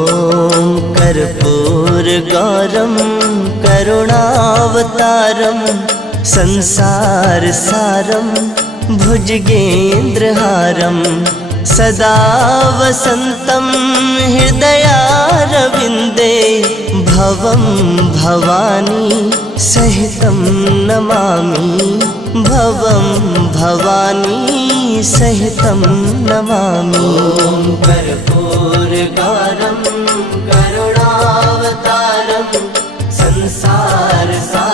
ॐ कर्पूरगौरं करुणावतारं संसारसारं भुजगेन्द्रहारं सदा वसन्तं हृदयारविन्दे भवं भवानी सहितं नमामि भवं भवानी सहितं नमामि। कर्पूरगौरं करुणावतारं संसारसारं